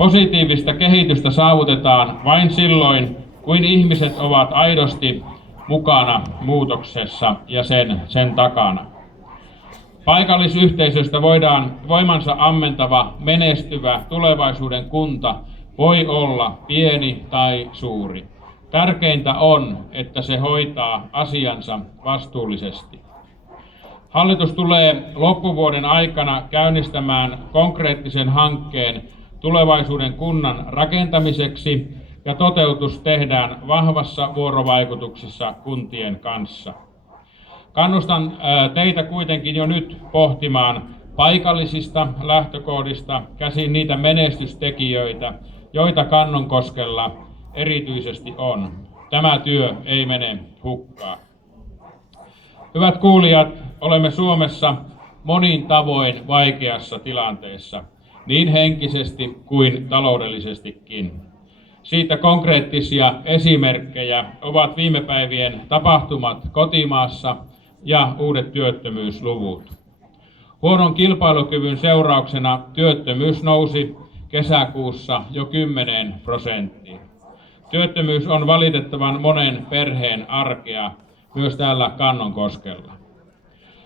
Positiivista kehitystä saavutetaan vain silloin, kun ihmiset ovat aidosti mukana muutoksessa ja sen takana. Paikallisyhteisöstä voimansa ammentava, menestyvä tulevaisuuden kunta voi olla pieni tai suuri. Tärkeintä on, että se hoitaa asiansa vastuullisesti. Hallitus tulee loppuvuoden aikana käynnistämään konkreettisen hankkeen tulevaisuuden kunnan rakentamiseksi ja toteutus tehdään vahvassa vuorovaikutuksessa kuntien kanssa. Kannustan teitä kuitenkin jo nyt pohtimaan paikallisista lähtökohdista käsin niitä menestystekijöitä, joita Kannonkoskella erityisesti on. Tämä työ ei mene hukkaan. Hyvät kuulijat, olemme Suomessa monin tavoin vaikeassa tilanteessa, niin henkisesti kuin taloudellisestikin. Siitä konkreettisia esimerkkejä ovat viime päivien tapahtumat kotimaassa ja uudet työttömyysluvut. Huonon kilpailukyvyn seurauksena työttömyys nousi kesäkuussa jo 10%. Työttömyys on valitettavan monen perheen arkea myös täällä Kannonkoskella.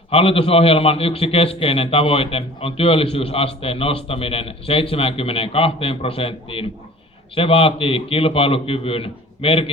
Hallitusohjelman yksi keskeinen tavoite on työllisyysasteen nostaminen 72%. Se vaatii kilpailukyvyn merkittävää